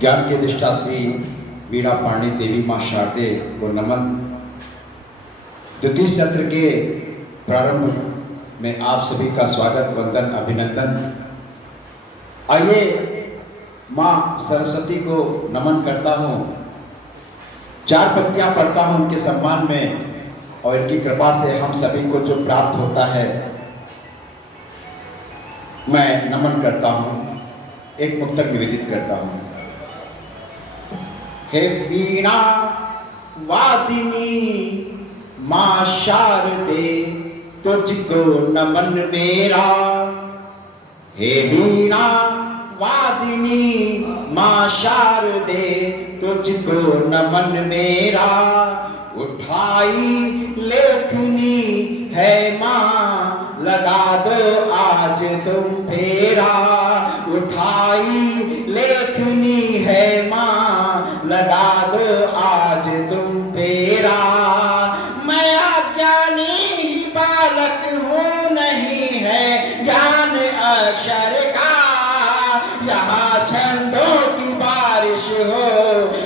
ज्ञान की अधिष्ठात्री वीणा पाणी देवी माँ शारदे को नमन। द्वितीय सत्र के प्रारंभ में आप सभी का स्वागत, वंदन, अभिनंदन। आइए माँ सरस्वती को नमन करता हूँ, 4 पंक्तियां पढ़ता हूँ उनके सम्मान में, और इनकी कृपा से हम सभी को जो प्राप्त होता है मैं नमन करता हूँ, एक मुक्तक निवेदित करता हूँ। हे वीणा वादिनी माँ शारदे तुझको नमन मेरा। हे वीणा वादिनी माँ शारदे तुझको नमन मेरा। उठाई लेखनी है माँ लगा दो आज तुम फेरा। उठाई लेखनी है माँ लगा दो आज तुम फेरा। मैं अज्ञानी बालक हूँ, नहीं है ज्ञान अक्षर का। यहाँ छंदों की बारिश हो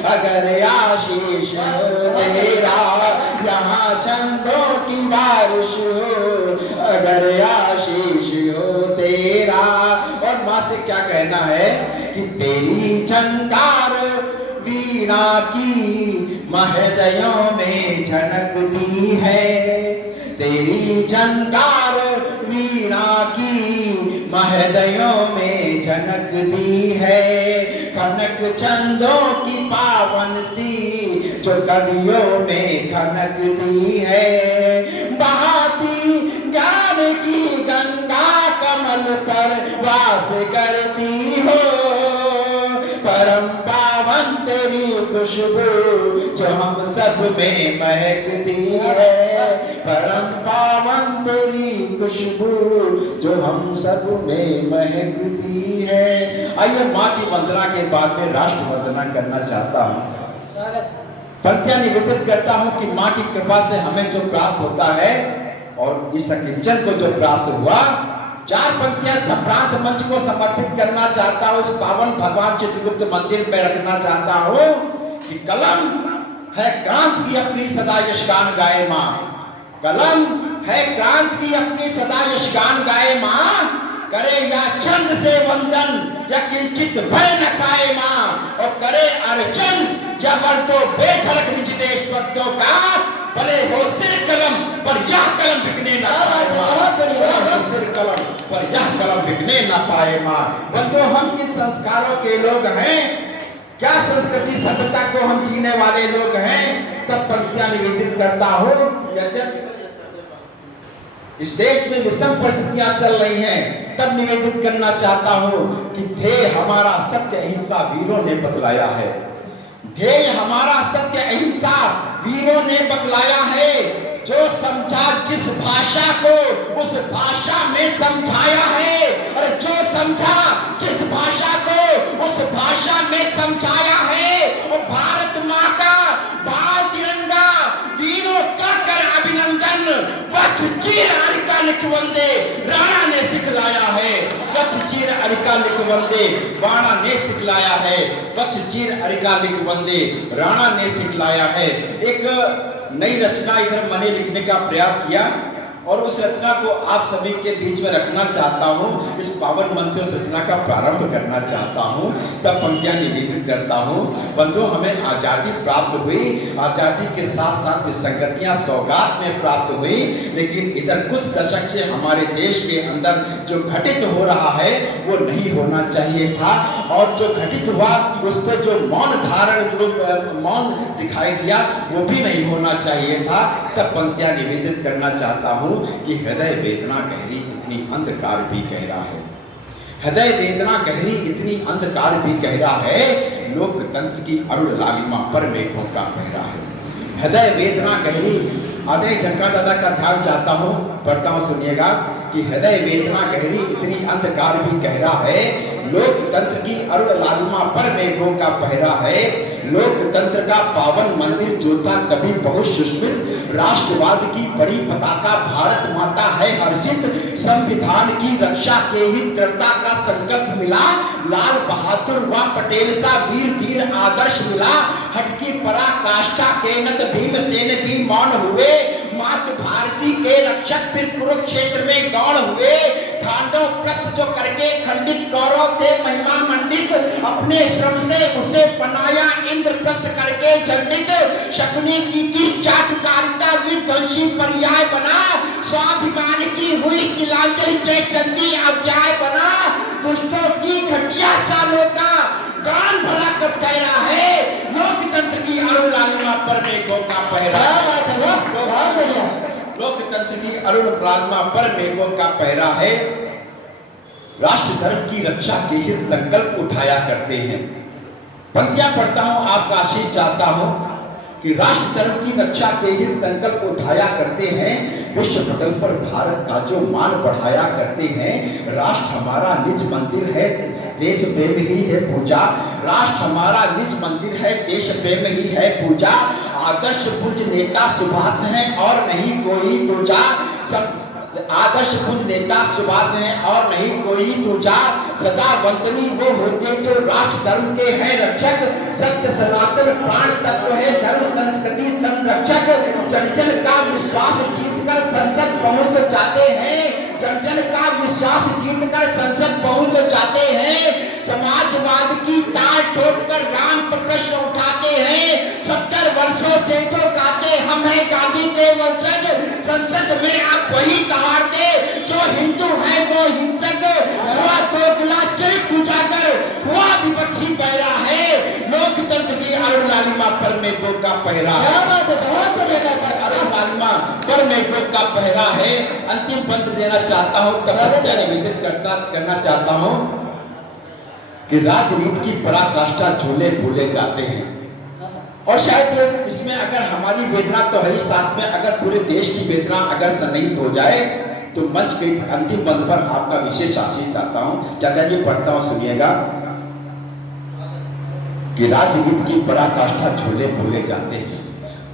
अगर आशीष हो तेरा। यहाँ छंदों की बारिश हो अगर आशीष हो तेरा। और माँ से क्या कहना है कि तेरी झंकार वीणा की महदयों में झनकती है। तेरी झंकार वीणा की महदयों में झनकती है। कनक छंदों की पावन सी जो कवियों में खनकती है। बहाती ज्ञान की गंगा कमल पर वास करती हो। परम पावन तेरी खुशबू जो हम सब में महकती है। परम पावन तेरी खुशबू जो हम सब में महकती है। आइए माँ की वंदना के बाद में राष्ट्र वंदना करना चाहता हूँ। पंक्तियां निवेदित करता हूँ कि माँ की कृपा से हमें जो प्राप्त होता है और इस संकीर्तन को जो प्राप्त हुआ, 4 पंक्तियां सम्राट मंच को समर्पित करना चाहता हूँ। इस पावन भगवान चित्रगुप्त मंदिर में रखना चाहता हूँ कि कलम है क्रांत की अपनी सदा यशगान गाए माँ। कलम है क्रांत की अपनी सदा यशगान गाए माँ। करे या छंद से वंदन या किंचित भय न खाए माँ। और करे अर्चन या वर्तो बेधड़क निज देश भक्तों का। भले हो सिर कलम पर यह कलम बिकने ना पाए माँ। सिर कलम पर यह कलम बिकने ना पाए माँ। बंधुओं, हम किन संस्कारों के लोग हैं, क्या संस्कृति सभ्यता को हम जीने वाले लोग हैं। तब पंक्तियां निवेदित करता हूँ। यद्यपि इस देश में विषम परिस्थितियां चल रही हैं, तब निवेदित करना चाहता हूँ कि ध्येय हमारा सत्य अहिंसा वीरों ने बतलाया है। ध्येय हमारा सत्य अहिंसा वीरों ने बतलाया है। जो समझा जिस भाषा को उस भाषा में समझाया है। और जो समझा जिस भाषा को उस भाषा में समझाया है। और भारत माँ का बाल तिरंगा वीरों का कर अभिनंदन। वक्ष चीर अरिका लिख वंदे राणा ने सिखलाया है। वक्ष चीर अरिका लिख वंदे राणा ने सिखलाया है। वक्ष चीर अरिका लिख वंदे राणा ने सिखलाया है। एक नई रचना इधर मैंने लिखने का प्रयास किया और उस रचना को आप सभी के बीच में रखना चाहता हूँ। इस पावन मंच से उस रचना का प्रारंभ करना चाहता हूँ। तब पंक्तियां निवेदित करता हूँ। बंधुओं, हमें आजादी प्राप्त हुई, आजादी के साथ साथ विसंगतियां सौगात में प्राप्त हुई। लेकिन इधर कुछ दशक से हमारे देश के अंदर जो घटित हो रहा है वो नहीं होना चाहिए था। और जो घटित हुआ उस पर जो मौन धारण मौन दिखाई दिया वो भी नहीं होना चाहिए था। तब पंक्तियां निवेदित करना चाहता हूँ कि हृदय वेदना गहरी इतनी अंधकार भी गहरा है। हृदय वेदना गहरी इतनी अंधकार भी गहरा है। लोकतंत्र की अरुण लालिमा पर मेघों का पहरा है। हृदय वेदना गहरी, आदरणीय झंकार दादा का ध्यान चाहता हूँ, पढ़ता हूँ, सुनिएगा कि हृदय वेदना गहरी इतनी अंधकार भी गहरा है। लोकतंत्र की अरुण लालिमा पर मेघों का पहरा है। लोकतंत्र का पावन मंदिर जो था कभी बहुत सुस्मित, राष्ट्रवाद की बड़ी पताका भारत माता है हर्षित। संविधान की रक्षा के ही दृढ़ता का संकल्प मिला, लाल बहादुर व पटेल सा वीर धीर आदर्श मिला। हटकी पराकाष्ठा के नत भीमसेन भी मौन हुए, मातृ भारती के रक्षक फिर कुरुक्षेत्र में गौण हुए। खांडव प्रस्थ जो करके खंडित कौरव थे महिमा मंडित, अपने श्रम से उसे बनाया इंद्रप्रस्थ करके झंडित। शकुनी की चाटुकारिता विध्वंसी पर्याय बना, स्वाभिमान की हुई तिलांजलि जय चंदी अध्याय बना। दुष्टों की घटिया चालों का गान भला कब ठहरा है, लोकतंत्र की अरुण लालिमा पर मेघों का पहरा। लोकतंत्र की अरुण लालिमा पर मेघों का पहरा है। राष्ट्र धर्म की रक्षा के ही संकल्प उठाया करते हैं। पंक्तियां पढ़ता हूं, आपका आशीष चाहता हूं कि राष्ट्र धर्म की रक्षा के ही संकल्प उठाया करते हैं। विश्व पटल पर भारत का जो मान बढ़ाया करते हैं। राष्ट्र हमारा निज मंदिर है, देश प्रेम ही है पूजा। राष्ट्र हमारा निज मंदिर है, देश प्रेम ही है पूजा। आदर्श पूज्य नेता सुभाष हैं और नहीं कोई दूजा। सब आदर्श पूज्य नेता सुभाष हैं और नहीं कोई दूजा। सदा वंदनीय वो होते जो राष्ट्र धर्म के हैं रक्षक। सत्य सनातन प्राण तत्व है धर्म संस्कृति संरक्षक। जन जन का विश्वास जीत कर संसद पहुंच जाते हैं। जन जन का विश्वास जीत कर संसद पहुंच जाते हैं। समाजवाद की ताल ठोक कर राम पर प्रश्न उठाते हैं। 70 वर्षों से जो गाते हम हैं गांधी के वंशज। संसद में आप वही कहाते जो हिंदू है वो हिंसक। हुआ दोगला चरित्र उजागर, हुआ विपक्षी पैरा है। लोकतंत्र की अरुण लालिमा पर मेघों का पहरा। अरुण लालिमा पर मेघों का पहरा है। अंतिम पंथ देना चाहता हूँ, तपस्या निवेदित करना चाहता हूँ कि राजनीति की पराकाष्ठा झूले भूले जाते हैं। और शायद इसमें अगर हमारी वेदना तो है, साथ में अगर पूरे देश की वेदना अगर सन्निहित हो जाए तो मंच के अंतिम बंद पर आपका विशेष आशीष चाहता हूं। चाचा जी पढ़ता हूं, सुनिएगा कि राजनीति की पराकाष्ठा झूले भूले जाते हैं।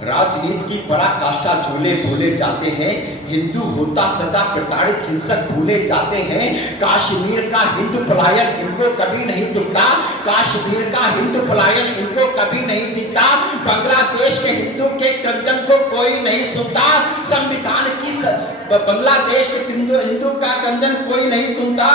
राजनीति की पराकाष्ठा झूले भूले जाते हैं। हिंदू होता सदा प्रताड़ित हिंसक भूले जाते हैं। कश्मीर का हिंदू पलायन इनको कभी नहीं दिखता। कश्मीर का हिंदू पलायन इनको कभी नहीं दिखता। बांग्लादेश के हिंदू के क्रंदन को कोई नहीं सुनता। संविधान की बांग्लादेश के हिंदू का क्रंदन कोई नहीं सुनता।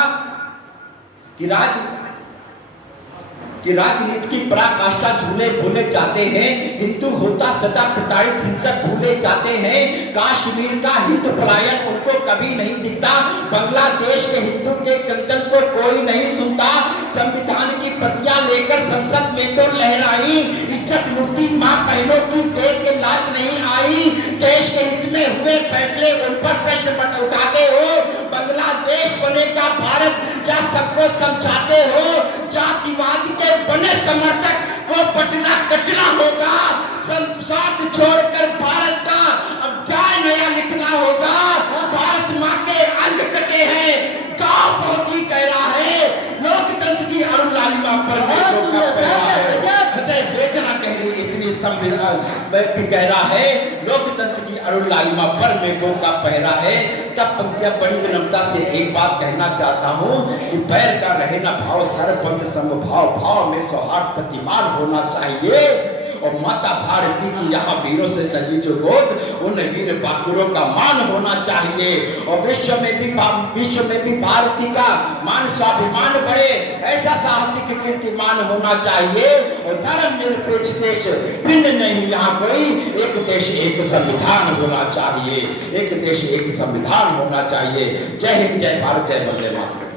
कि राजनीति की पराकाष्ठा झूले भूले जाते हैं। हिंदू होता सदा प्रताड़ित हिंसक भूले जाते हैं। कश्मीर का हिंदू पलायन उनको कभी नहीं दिखता। बांग्लादेश के हिंदू के क्रंदन को कोई नहीं सुनता। संविधान की प्रतियां लेकर संसद में तो लहराई। इज्जत लूटी मां बहनों की देख के लाज नहीं आई। देश के हित में हुए फैसले उन पर प्रश्न उठाते हो। बांग्लादेश बनेगा भारत क्या सबको समझाते हो। जातिवाद के बने समर्थक को पटना कटना होगा। संसार छोड़कर भारत का अध्याय नया लिखना होगा। भारत माँ के अंग कटे हैं, गांव बहुत ही कह रहा है। लोकतंत्र की अरुण लालिमा पर वेदना कह रही इतनी संविधान में गहरा है। लोकतंत्र की अरुण लालिमा पर मेघों का पहरा है। तब पंक्तियां बड़ी विनम्रता से एक बात कहना चाहता हूँ कि पैर का रहे न भाव सर्वपंथ समभाव, भाव में सौहार्द प्रतिमान होना चाहिए। और माता भारती की यहाँ वीरों से सजी जो गोद, उन वीर बहादुरों का मान होना चाहिए। और विश्व में भी भारती का मान स्वाभिमान बढ़े, ऐसा साहसिक कीर्तिमान होना चाहिए। और धर्म निरपेक्ष देश भिन्न नहीं यहाँ कोई, एक देश एक संविधान होना चाहिए। एक देश एक संविधान होना चाहिए। जय हिंद, जय भारत, जय वंदे मातरम।